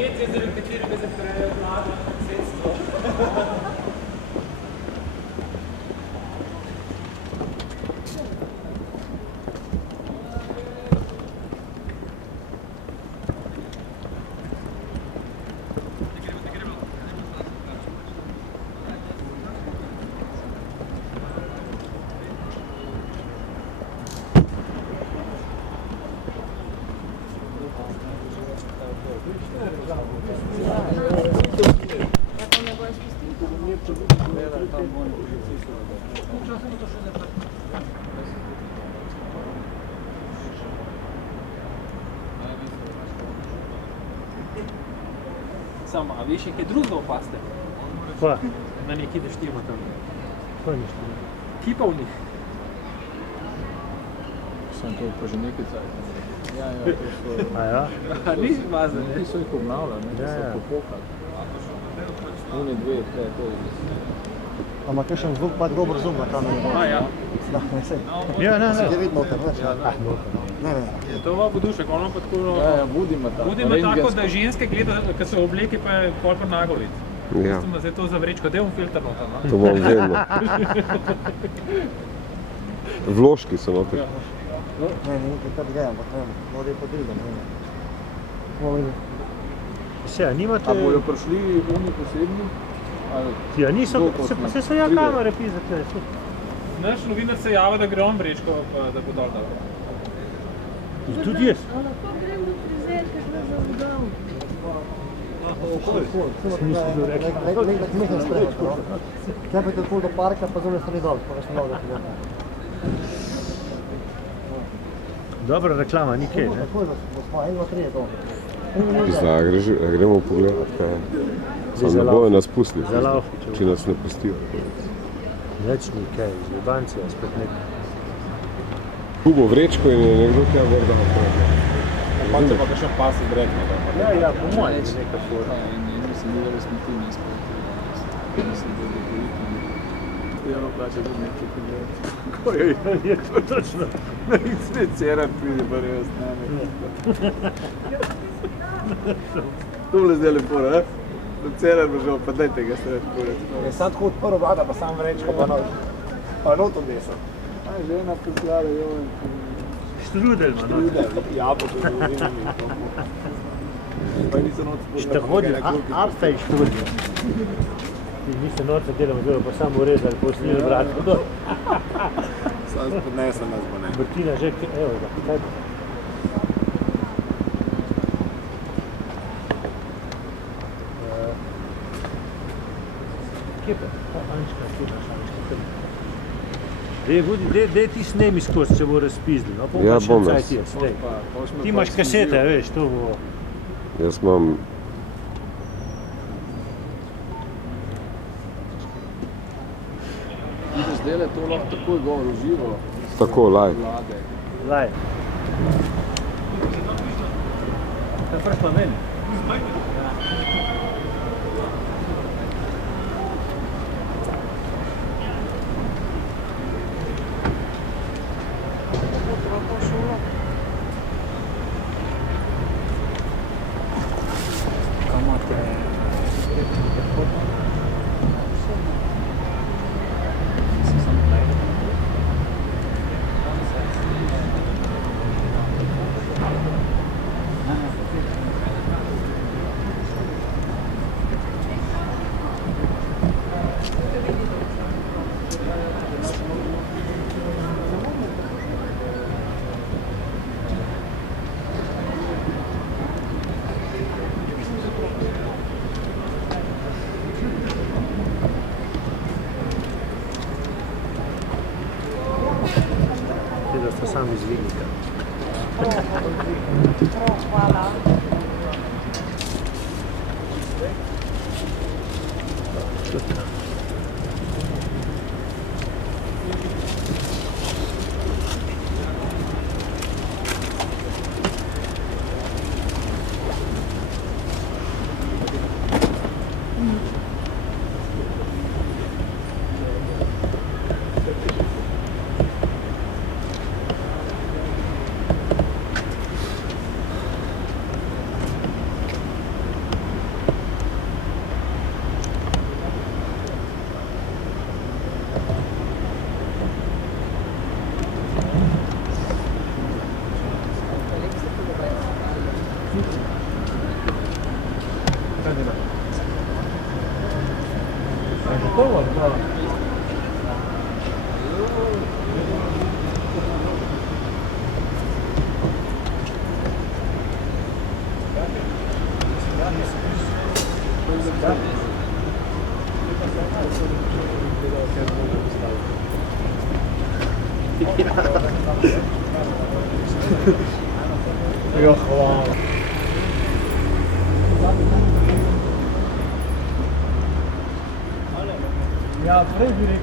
podjetje, zaradi katerega zaprejo vlada sredstvo. Samo, a veš, je drugo opaste? Pa? Na neki deštimo tam. Kaj ne štimo? Kipovni. Sem to pa že nekaj cajt. Ja, to so... A ja? Nisi bazen, ne? Ti so jih obnavljali, ne? Ja, ja. So popokali. Oni dve, to je... Ampak kakšen zvuk pa dober zvuk na kameri. A ja. Da, ne sej. Ja, ne, Se je ne. vidno noter, veš? Ne, ne. To ima podušek, ono pa tako... Ja, budima tako. Budima tako, da ženske gleda, kad se obleki, pa je koliko nago vid. Ja. Mislim, da je to za vrečko, da je on filter noter, no? To bom vedno. Vložki so noter. Ne, ni kar gledam, ampak ne vem. Mora je podilda, ne vem. Bomo videli. Vse, a nimate... A bojo prišli oni posebni? Ja, niso, se so ja kamere pizate. Naš novinar se java, da gre on vrečko, pa da bo dol dal. Tudi jaz. Lahko grem do frizerke, da zavdam. Nisem bil rekel. Nekaj smehen sprehod, no. Kaj pa te pol do parka, pa zunaj strani dol, pa veš malo da ti gledam. Dobra reklama, ni kaj, ne? Takoj, bo smo 1, 2, 3 je to. Zdaj, gremo pogledat, kaj je. Samo ne bojo nas pustili, Za laufi, če nas ne pustijo. Več ni kaj, zjebancija, spet nekaj. Tu bo vrečko in je nekdo tja gor da naprej. Pa te pa kakšen pas odrekne, da pa... Ja, po mojem je neka fora. In mislim, da smo ti ne spet. Mislim, da je politiki. Javno plače tudi nekaj pogledati. Kako je to točno? In sve cerar pride, pa res s nami. To bile zdaj lepo, ne? Cerar bo žal, pa dajte ga sred povedati. Je sad tako odprl vlada, pa sam vrečko, pa noto desel. Aj, žena poslala, joj. Štrudel, man. Štrudel, jabolko zgodili. Pa niso noč spodaj. Šta hodi, apta je štrudel. Ti niste noče delamo delo, pa samo urezali, pa snili vratko. Sam spodnesem nas bo ne. Martina, že, evo ga, kaj? Kje pa? Ančka, tu naš Ančka. Dej ti snemi skozi, če bo razpizdil. No, Ja, bom jaz. Ti imaš kasete, veš, to bo... Jaz imam... Vidiš, dele to lahko takoj gor v živo. Tako, laj. Laj. Kaj prišla ven? Da sta sam iz Vidnika. Hvala. Forward, no. Ja, gewoon. Ja, Frederik.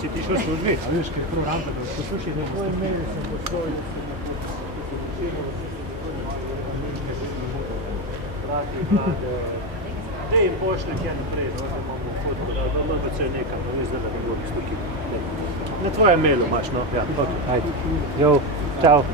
Si ti šel službi, a vidiš, kaj je prav rampa, da posluši, da tvoj mail sem poslal in sem da jim pošle kje naprej, da imamo fotko, da lahko se nekam, da ne zdaj, da ne bo isto kip. Na tvojem mailu imaš, no? Ja, ok, ajde. Jo, čau.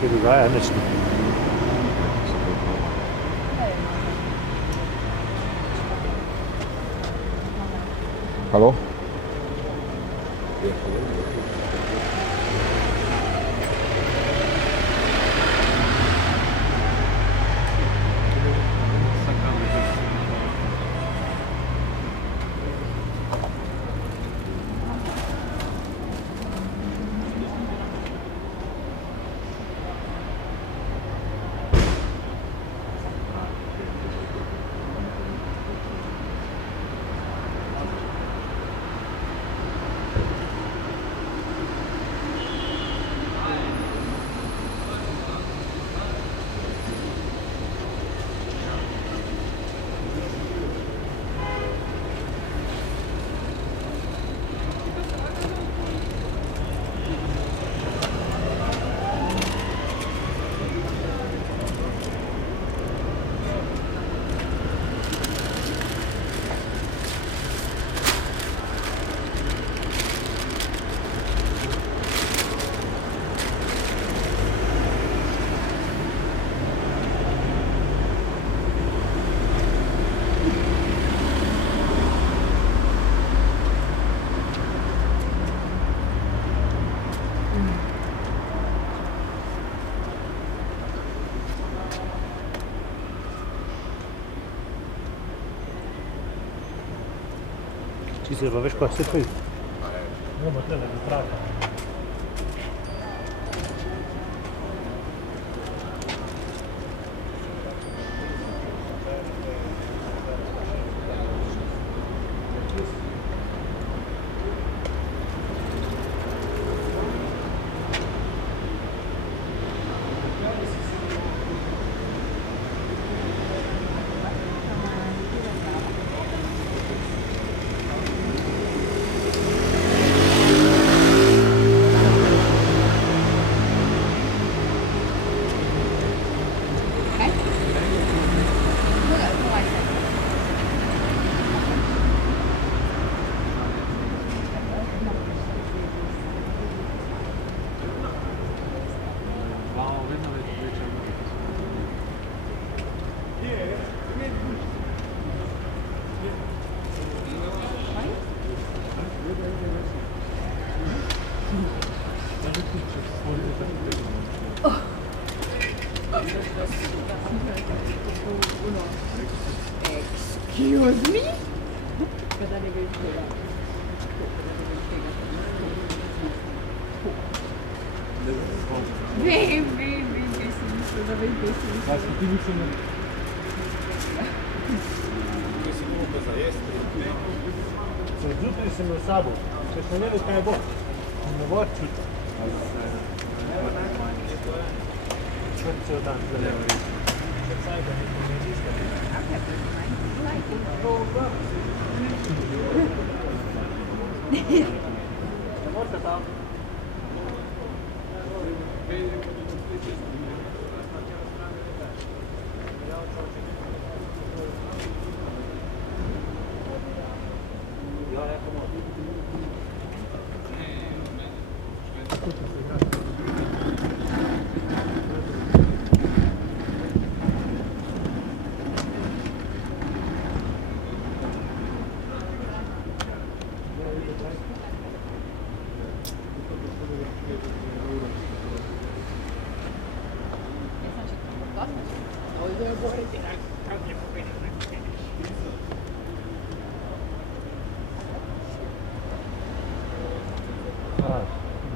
Kaj dogaja, nič ne. Halo? Ci se veš, kaj se pil? Bomo tele do traka. Excuse me? Vem, pessimista, da vez pessimista. Kaj si ti mislim, da... Zjutraj sem imel s sabo, če sem vedel, kaj bo. Ne bo čutil. Cel dan zdaj. Morate tam.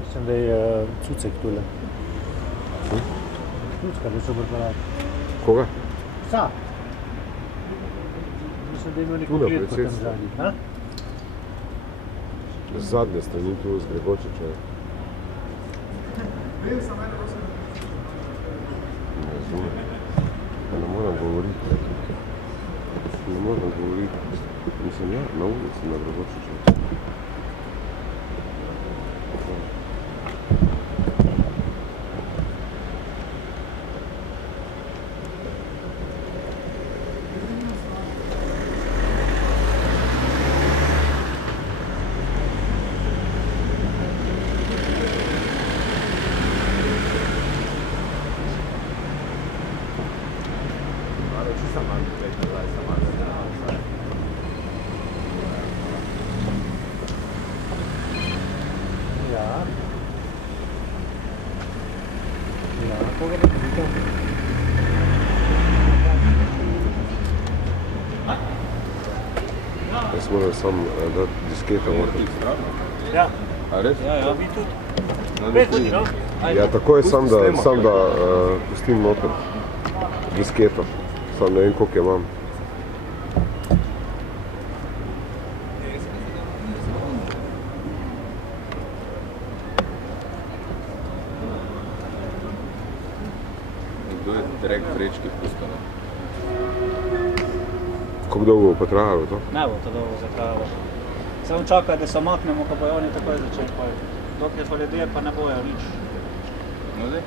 Mislim, da je cucek tule. Cucka, da so vrtvarati. Koga? Psa. Mislim, da ima neko Tule, kletko tam predsedstvo. zadnji. Z zadnje strani tu z Gregočiča. Ne razumem. Ne moram govoriti. Ne moram govoriti. Mislim, ja, na ulici na Gregočiča. Ja. Ja, koga ne vidim. Jaz moram sam dati disketa noter. Ja. A res? Ja. Vi tudi. Pet ljudi, no? Ja, tako je sam da pustim noter disketo. Sam ne vem, koliko je imam. Kdo je direkt vrečki pustil? Kako dolgo bo pa trajalo to? Ne bo to dolgo zatrajalo. Samo čakaj, da se omaknemo, ko bojo oni takoj začeli pojeti. Dokler pa ljudje pa ne bojo nič. No zdaj?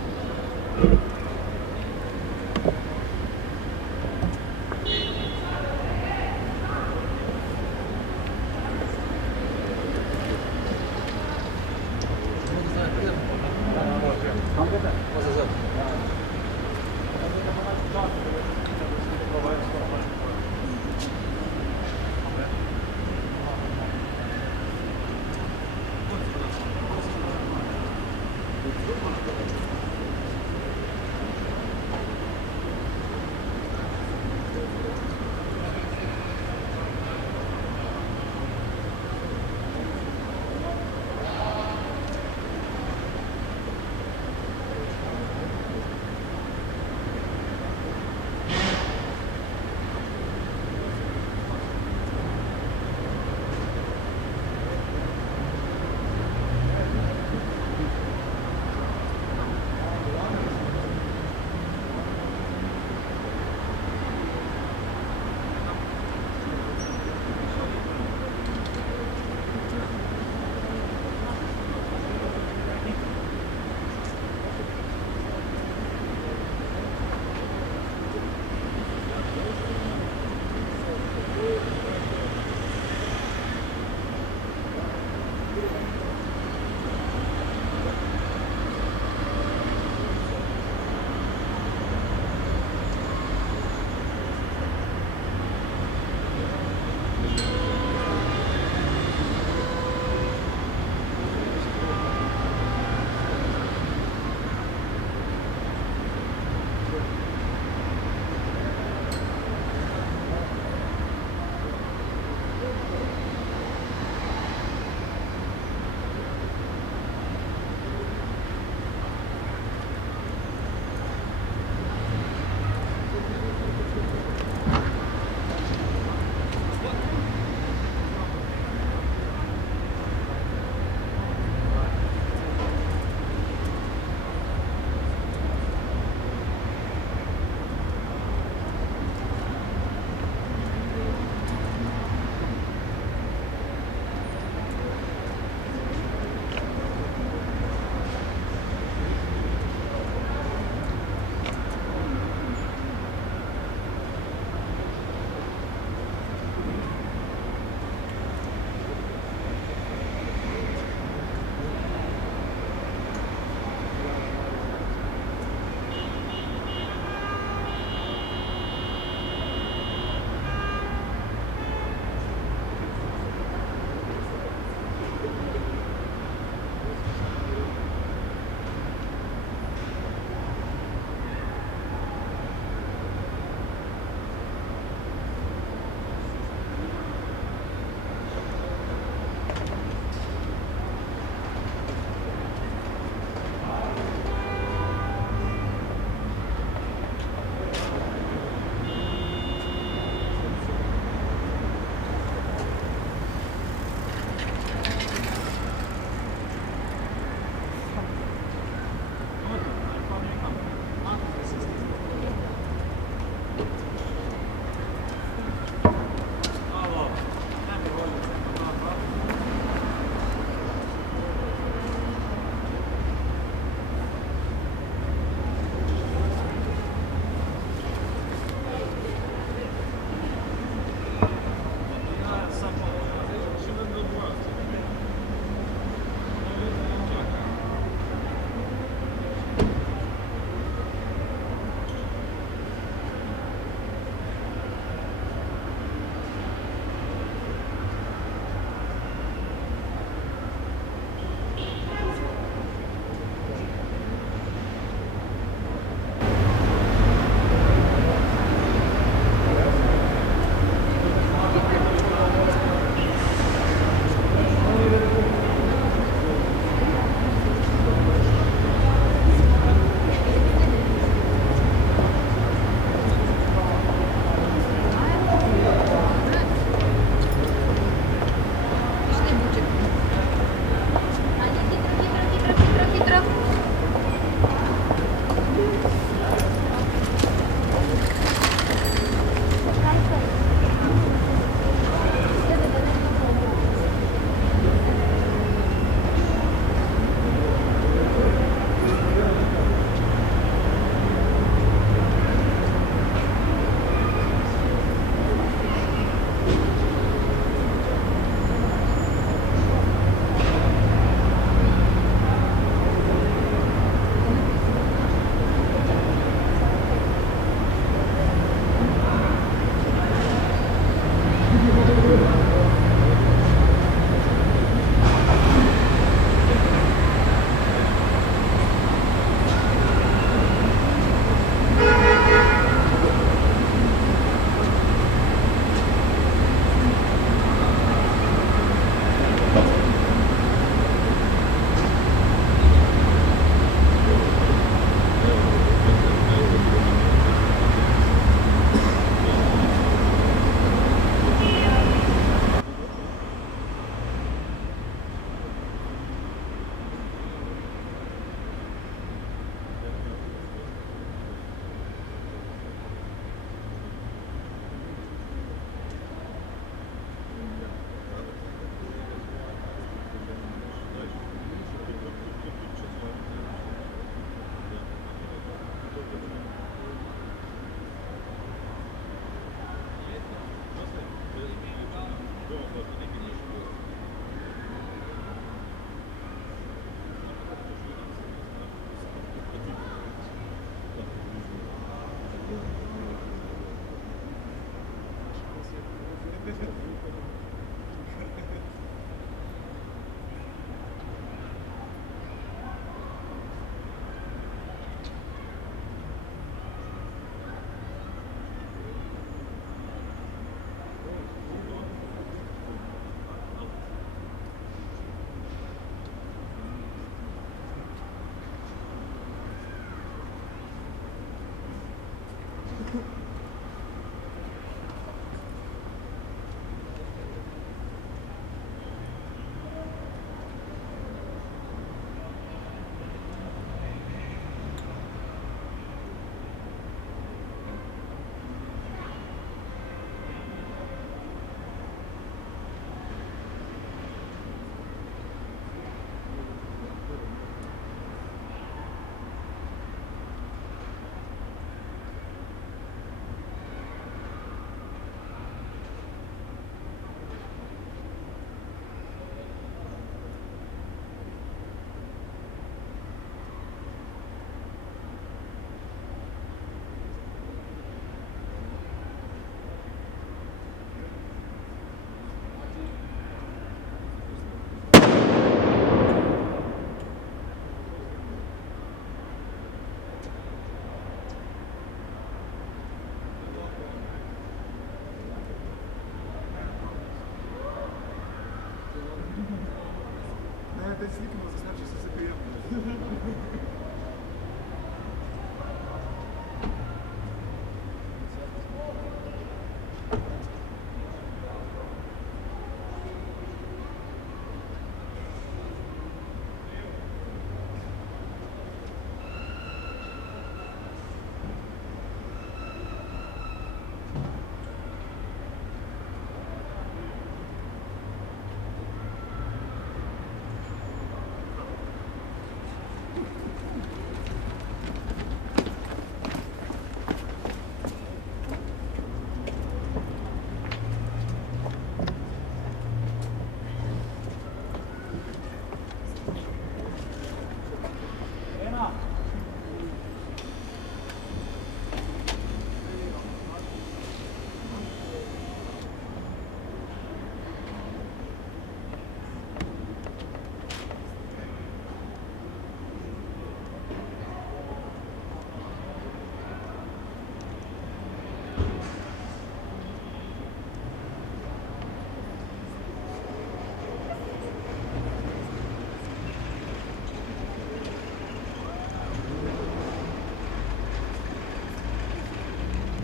Ne, daj slikamo za Snapchat, se kajemo.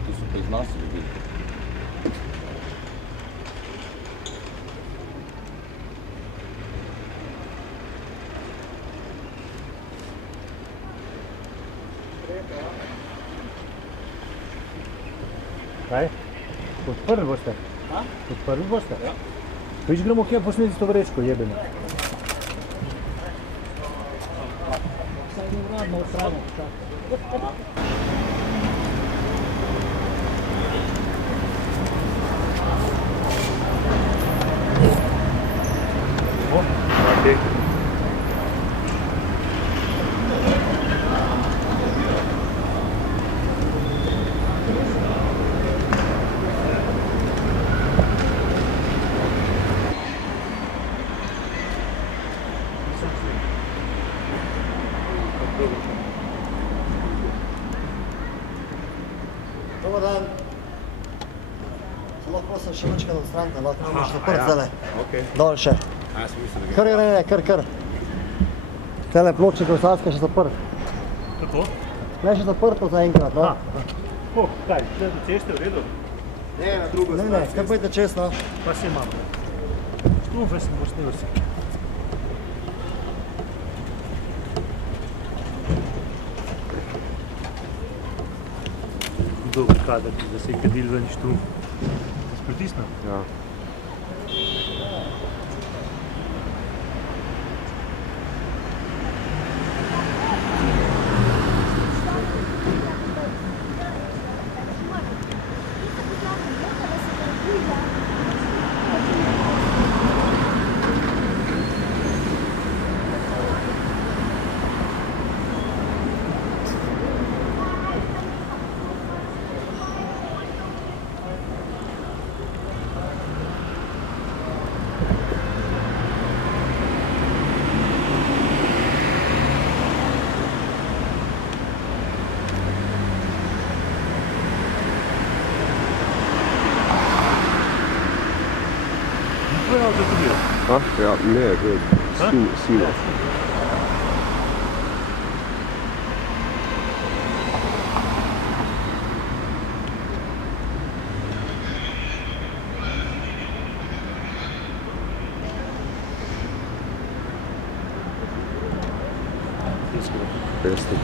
Ti su bez nas ljudi. Kaj? Odprli boste? A? Odprli boste? Ja. Viš gremo kje posneti to vrečko, jebeno. Saj ni uradno upravno. Dobar dan. Se lahko prosim še lučka do stranke, lahko imamo še zaprt zdajle. Dol še. Kar je, kar. Tele pločnik Rosalska še zaprt. Kako? Ne, še zaprto zaenkrat, no. Kaj, tle do ceste v redu? Ne, na drugo Ne, kar pojte čez, no. Pa se imamo. Štufe sem posnil si. Dober kader, da se je kadil ven štuf. Si pritisnil? Ja. Tvoj avto je bil? Ja, ne, to je sino. Pesnik.